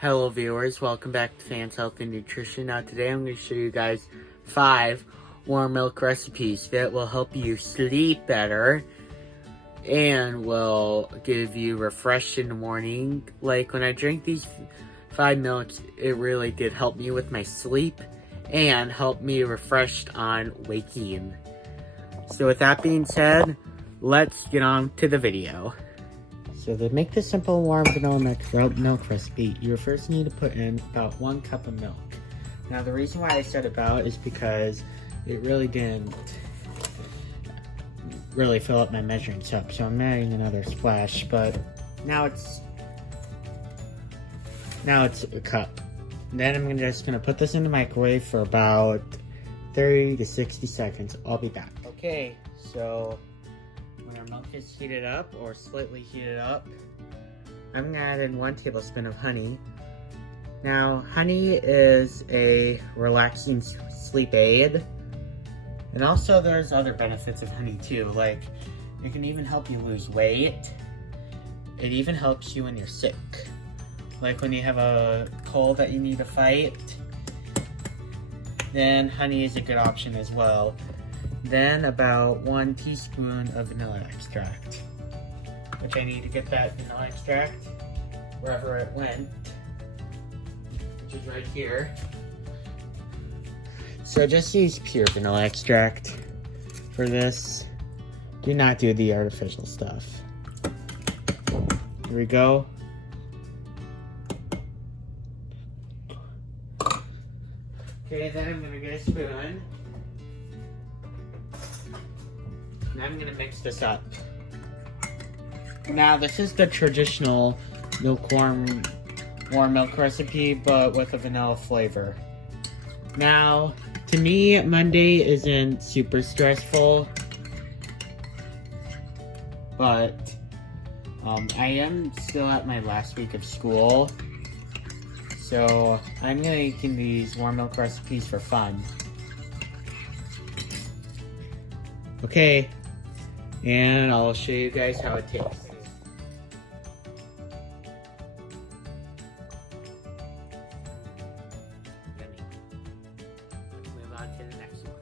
Hello viewers, welcome back to Fans Health and Nutrition. Now today I'm going to show you guys 5 warm milk recipes that will help you sleep better and will give you refreshed in the morning. Like when I drank these 5 milks, it really did help me with my sleep and help me refreshed on waking. So with that being said, let's get on to the video. So to make this simple warm vanilla milk recipe, you first need to put in about 1 cup of milk. Now the reason why I said about is because it really didn't fill up my measuring cup, so I'm adding another splash, but now it's a cup. Then I'm just gonna put this in the microwave for about 30 to 60 seconds. I'll be back. Okay, so when our milk is heated up or slightly heated up, I'm gonna add in 1 tablespoon of honey. Now, honey is a relaxing sleep aid. And also there's other benefits of honey too, like it can even help you lose weight. It even helps you when you're sick. Like when you have a cold that you need to fight, then honey is a good option as well. Then about 1 teaspoon of vanilla extract, which I need to get that vanilla extract wherever it went, which is right here. So just use pure vanilla extract for this. Do not do the artificial stuff. Here we go. Okay, then I'm gonna get a spoon. And I'm gonna mix this up. Now this is the traditional warm milk recipe, but with a vanilla flavor. Now, to me, Monday isn't super stressful, but I am still at my last week of school, so I'm making these warm milk recipes for fun. Okay, and I'll show you guys how it tastes. On to the next one,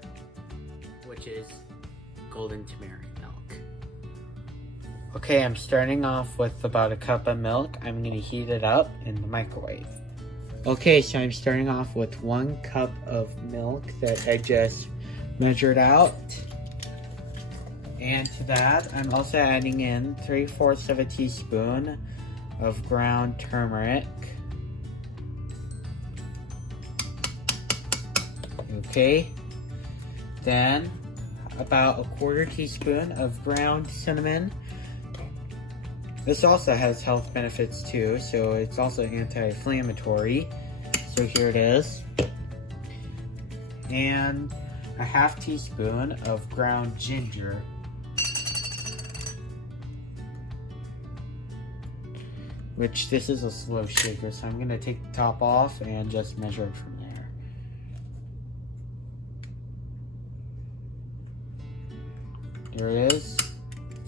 which is golden turmeric milk. Okay, I'm starting off with about 1 cup of milk. I'm going to heat it up in the microwave. Okay, so I'm starting off with 1 cup of milk that I just measured out. And to that, I'm also adding in 3/4 of a teaspoon of ground turmeric. Okay, then about 1/4 teaspoon of ground cinnamon. This also has health benefits too, so it's also anti-inflammatory. So here it is. And a 1/2 teaspoon of ground ginger. Which this is a slow shaker, so I'm going to take the top off and just measure it from there. There it is,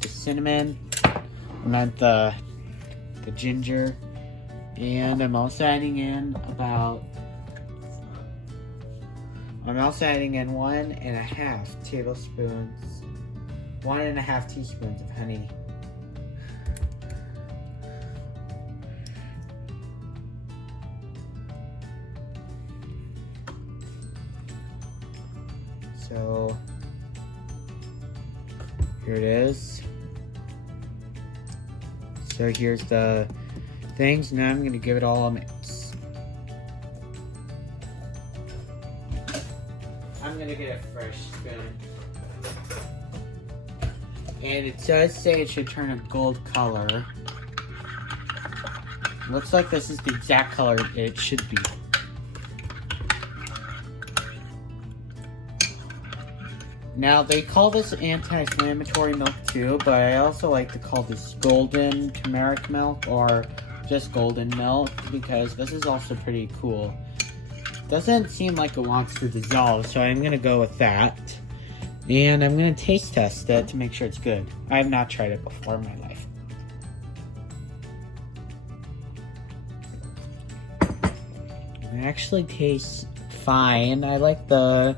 the cinnamon, I meant the ginger, and I'm also adding in 1.5 tablespoons, 1.5 teaspoons of honey. So here it is. So here's the things. Now I'm going to give it all a mix. I'm going to get a fresh spoon. And it does say it should turn a gold color. Looks like this is the exact color it should be. Now, they call this anti-inflammatory milk too, but I also like to call this golden turmeric milk or just golden milk because this is also pretty cool. Doesn't seem like it wants to dissolve, so I'm going to go with that. And I'm going to taste test it to make sure it's good. I have not tried it before in my life. It actually tastes fine. I like the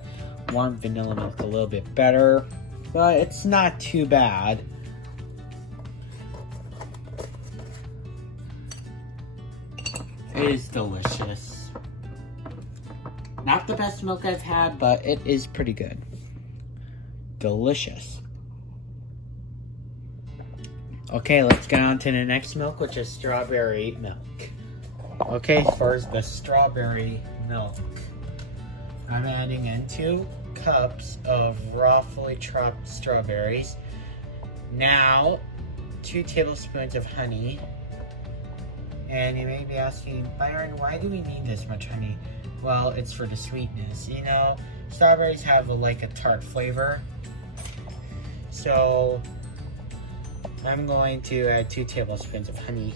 warm vanilla milk a little bit better, but it's not too bad. It is delicious. Not the best milk I've had, but it is pretty good. Delicious. Okay, let's get on to the next milk, which is strawberry milk. Okay, first the strawberry milk. I'm adding in 2 cups of raw fully chopped strawberries. Now, 2 tablespoons of honey. And you may be asking, Byron, why do we need this much honey? Well, it's for the sweetness. You know, strawberries have like a tart flavor. So, I'm going to add 2 tablespoons of honey.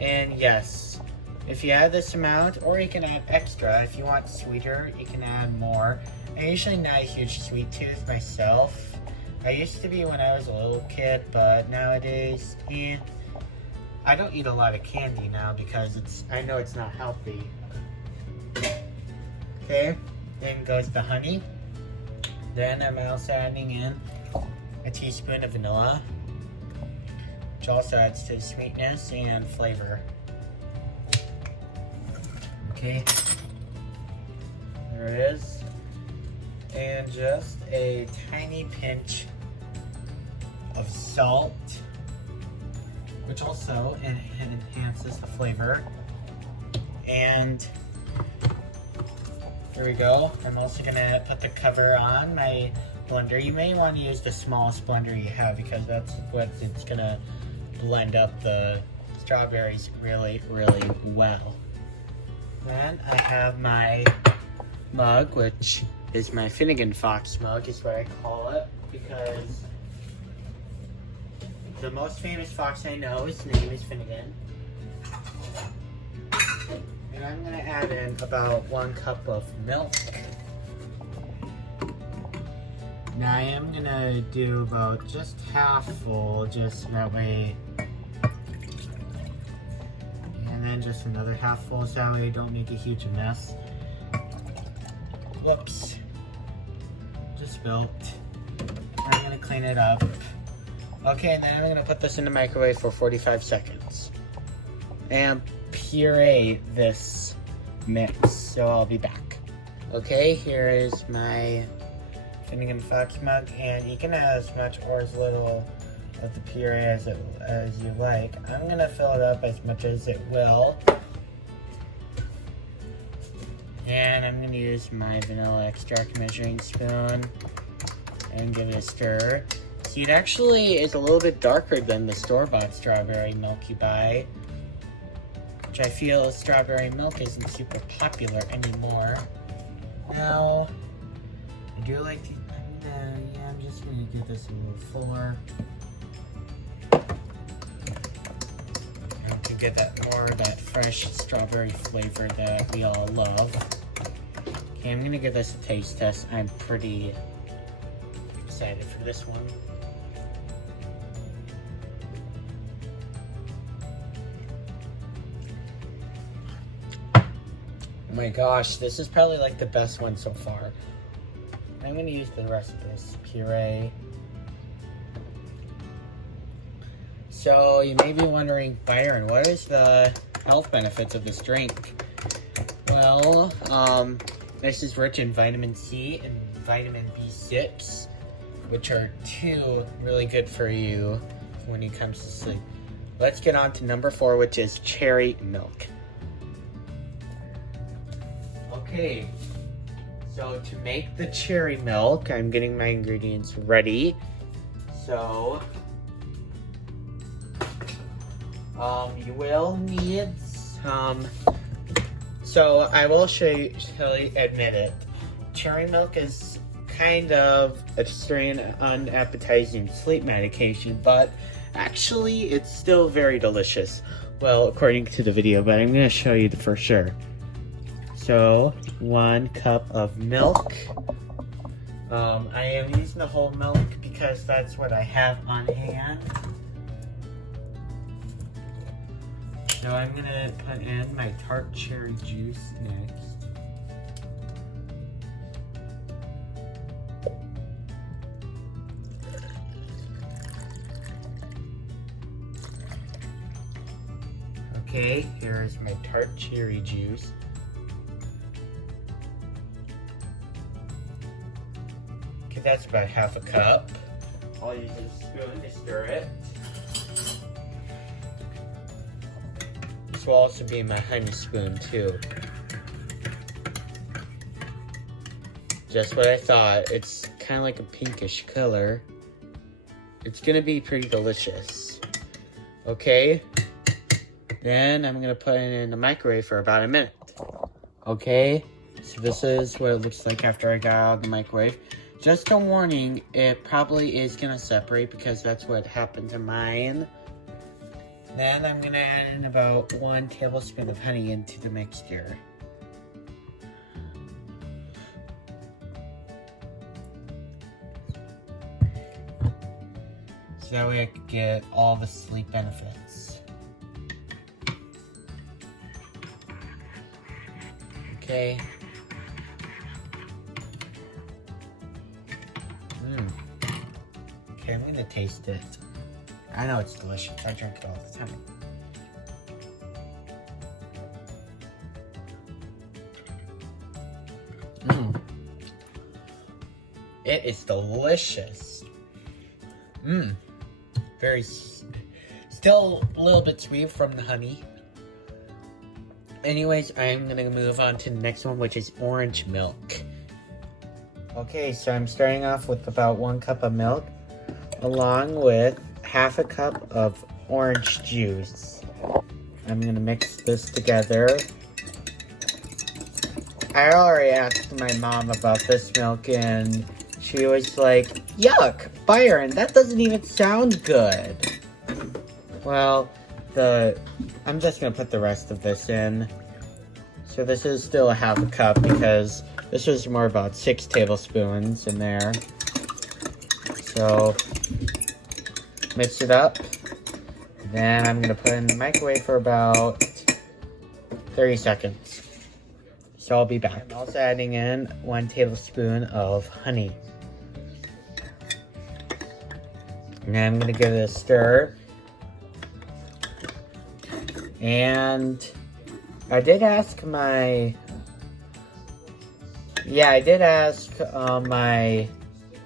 And yes, if you add this amount, or you can add extra, if you want sweeter, you can add more. I'm usually not a huge sweet tooth myself. I used to be when I was a little kid, but nowadays, I don't eat a lot of candy now because I know it's not healthy. Okay, then goes the honey. Then I'm also adding in a teaspoon of vanilla, which also adds to the sweetness and flavor. Okay, there it is. And just a tiny pinch of salt, which also enhances the flavor. And here we go. I'm also gonna put the cover on my blender. You may want to use the smallest blender you have because that's what it's gonna blend up the strawberries really, really well. Then I have my mug, which is my Finnegan Fox mug, is what I call it, because the most famous fox I know, his name is Finnegan. And I'm gonna add in about 1 cup of milk. Now I am gonna do about just half full, just that way. And then just another half full, so that way we don't make a huge mess. Whoops. Just spilled. I'm gonna clean it up. Okay, and then I'm gonna put this in the microwave for 45 seconds. And puree this mix, so I'll be back. Okay, here is my Finnegan Fox mug, and you can add as much or as little of the puree as you like. I'm gonna fill it up as much as it will. And I'm gonna use my vanilla extract measuring spoon and give it a stir. See, it actually is a little bit darker than the store-bought strawberry milk you buy, which I feel strawberry milk isn't super popular anymore. Now, I do like to, I'm just gonna get this a little fuller. And to get that more of that fresh strawberry flavor that we all love. Okay, I'm gonna give this a taste test. I'm pretty excited for this one. Oh my gosh, this is probably like the best one so far. I'm gonna use the rest of this puree. So you may be wondering, Byron, what is the health benefits of this drink? Well, this is rich in vitamin C and vitamin B6, which are 2 really good for you when it comes to sleep. Let's get on to number 4, which is cherry milk. Okay, so to make the cherry milk, I'm getting my ingredients ready. So, you will need some, so I will admit it, cherry milk is kind of a strange, unappetizing sleep medication, but actually it's still very delicious. Well, according to the video, but I'm going to show you for sure. So, 1 cup of milk. I am using the whole milk because that's what I have on hand. So I'm gonna put in my tart cherry juice next. Okay, here's my tart cherry juice. Okay, that's about half a cup. I'll use a spoon to stir it. This will also be my honey spoon too. Just what I thought. It's kind of like a pinkish color. It's gonna be pretty delicious. Okay. Then I'm gonna put it in the microwave for about a minute. Okay, so this is what it looks like after I got out of the microwave. Just a warning, it probably is gonna separate because that's what happened to mine. Then I'm gonna add in about 1 tablespoon of honey into the mixture. So that way I could get all the sleep benefits. Okay. Okay, I'm gonna taste it. I know it's delicious. I drink it all the time. It is delicious. Very, still a little bit sweet from the honey. Anyways, I'm gonna move on to the next one, which is orange milk. Okay, so I'm starting off with about 1 cup of milk, along with half a cup of orange juice. I'm gonna mix this together. I already asked my mom about this milk, and she was like, "Yuck, Byron, that doesn't even sound good." Well, I'm just gonna put the rest of this in. So this is still a half a cup because this was more about 6 tablespoons in there. So mix it up. Then I'm gonna put it in the microwave for about 30 seconds. So I'll be back. I'm also adding in 1 tablespoon of honey. And then I'm gonna give it a stir. And I did ask one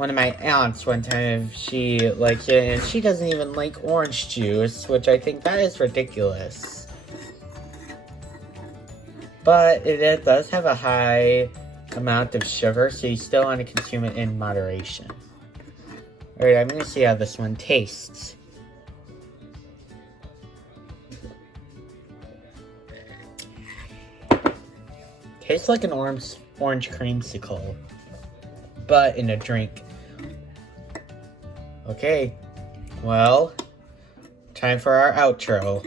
of my aunts one time if she liked it, and she doesn't even like orange juice, which I think that is ridiculous. But it does have a high amount of sugar, so you still want to consume it in moderation. Alright, I'm gonna see how this one tastes. Tastes like an orange creamsicle, but in a drink. Okay, well, time for our outro.